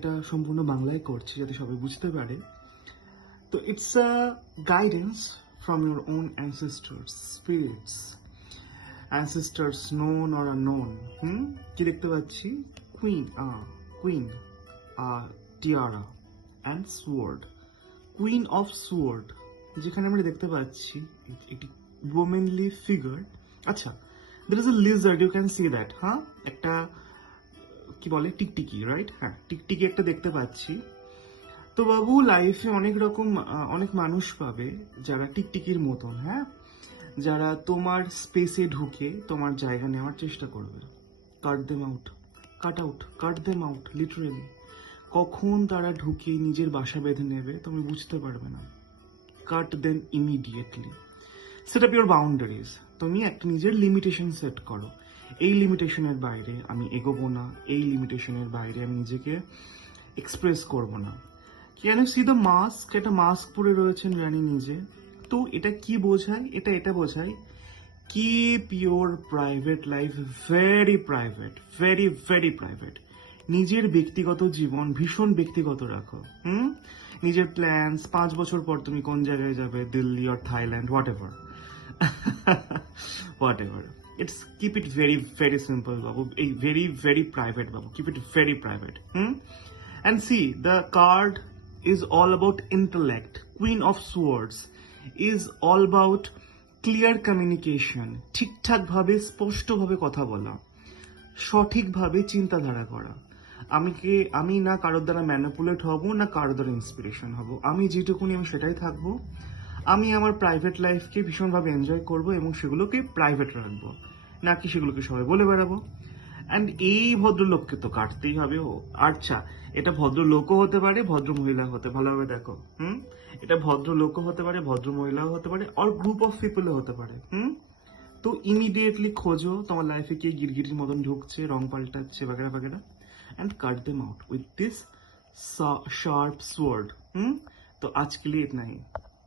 এটা সম্পূর্ণ বাংলায় করছি যাতে সবাই বুঝতে পারে। তো it's a guidance from your own ancestors, spirits, ancestors known or unknown. কি দেখতে পাচ্ছি? Queen, tiara and sword. Queen of sword, যেখানে আমরা দেখতে পাচ্ছি একটি womanly ফিগার। আচ্ছা, there is a lizard, you can see that, হ্যাঁ? একটা কি বলে, টিকটিকি, রাইট? হ্যাঁ, টিকটিকি একটা দেখতে পাচ্ছি। তো বাবু, লাইফে অনেক রকম অনেক মানুষ পাবে যারা টিকটিকির মতন, হ্যাঁ, যারা তোমার স্পেসে ঢুকে তোমার জায়গা নেওয়ার চেষ্টা করবে। কাট দেম আউট লিটারেলি। কখন তারা ঢুকে নিজের বাসা বেঁধে নেবে তুমি বুঝতে পারবে না। Cut them immediately. Set up your boundaries. তুমি একটা নিজের লিমিটেশন সেট করো। এই লিমিটেশনের বাইরে আমি এগোবো না, এই লিমিটেশনের বাইরে আমি নিজেকে এক্সপ্রেস করব না। Can you see the mask? একটা মাস্ক পরে রয়েছেন রানী নিজে। তো এটা কি বোঝায়? এটা বোঝায় keep your private life very private, very very private. নিজের ব্যক্তিগত জীবন ভীষণ ব্যক্তিগত রাখো। নিজের প্ল্যানস, 5 বছর পর তুমি কোন জায়গায় যাবে, Delhi or Thailand, what ever. It's keep it very very simple, babu. Very very private, babu. Keep it very private. And see, the card is all about intellect. Queen of Swords is all about clear communication. ঠিকঠাক ভাবে স্পষ্ট ভাবে কথা বলা, সঠিকভাবে চিন্তাধারা করা। আমি না কারোর দ্বারা ম্যানিপুলেট হব, না কারোর দ্বারা ইন্সপিরেশন হব। আমি যেটুকুনি আমি সেটাই থাকবো। আমি আমার প্রাইভেট লাইফকে ভীষণভাবে এনজয় করব এবং সেগুলোকে প্রাইভেট রাখবো, নাকি সেগুলোকে সবাই বলে বেড়াবো। অ্যান্ড এই ভদ্রলোককে তো কাটতেই হবে। আচ্ছা, এটা ভদ্রলোকও হতে পারে, ভদ্র মহিলা হতে, ভালোভাবে দেখো। এটা ভদ্রলোকও হতে পারে, ভদ্র মহিলাও হতে পারে, আর গ্রুপ অফ পিপলও হতে পারে। তো ইমিডিয়েটলি খোঁজো তোমার লাইফে কে গিরগিটির মতন ঢুকছে, রং পাল্টাচ্ছে, বাগেরা বাগেরা, and cut them out with this sharp sword. তো আজকে लिए इतना ही।